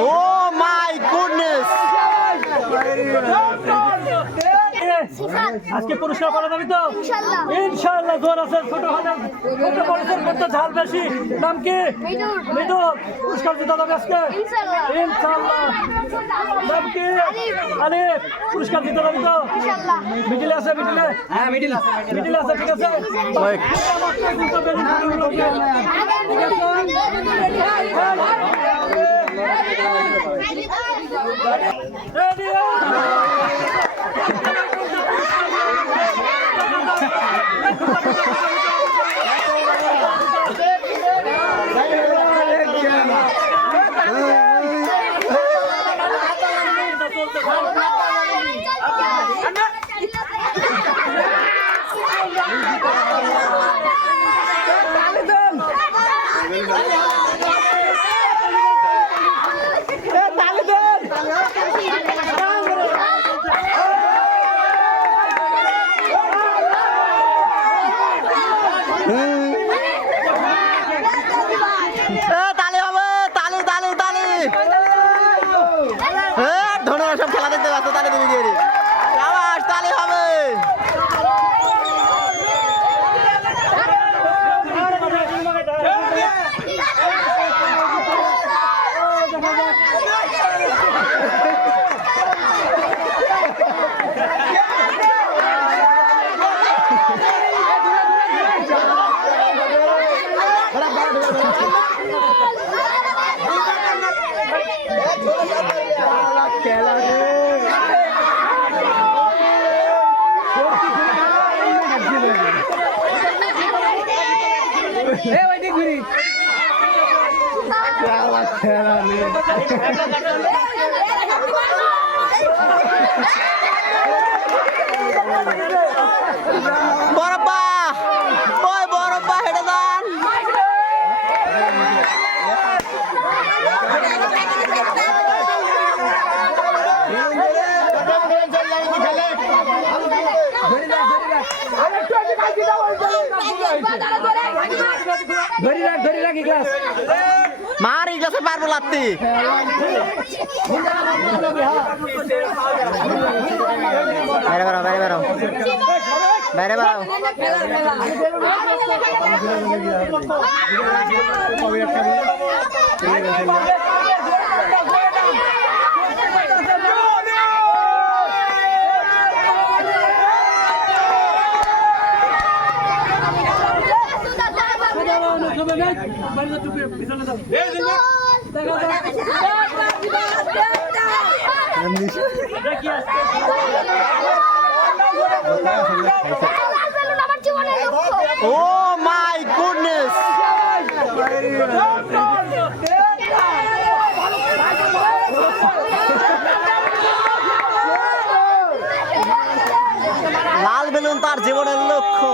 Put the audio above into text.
O my goodness. আজকে পুরস্কার পাওয়া যাবে তো ইনশাআল্লাহ। জোর আছে, ছোট হলে কত পরিশ্রম করতে ঝাল বেশি। নাম কি? মৃদুল। পুরস্কার দিতে হবে আজকে ইনশাআল্লাহ। নাম কি? আলিফ। পুরস্কার দিতে হবে তো মিডিলে আছে? মিডিলে? হ্যাঁ মিডিল আছে। ঠিক আছে, ধন্যবাদ। সব খেলা দেখতে পাচ্ছ, তালে দিবি গিয়ে আবার তালে হবে। বরব্বা, ওই বরব্বা হেঁটে যান। মার এই গ্লাসে পারবো লাগতে। বাইরে বেরো, বাইরে বেরো, বাইরে বেরো। ও মাই গুডনেস। লাল বেলুন তার জীবনের লক্ষ্য।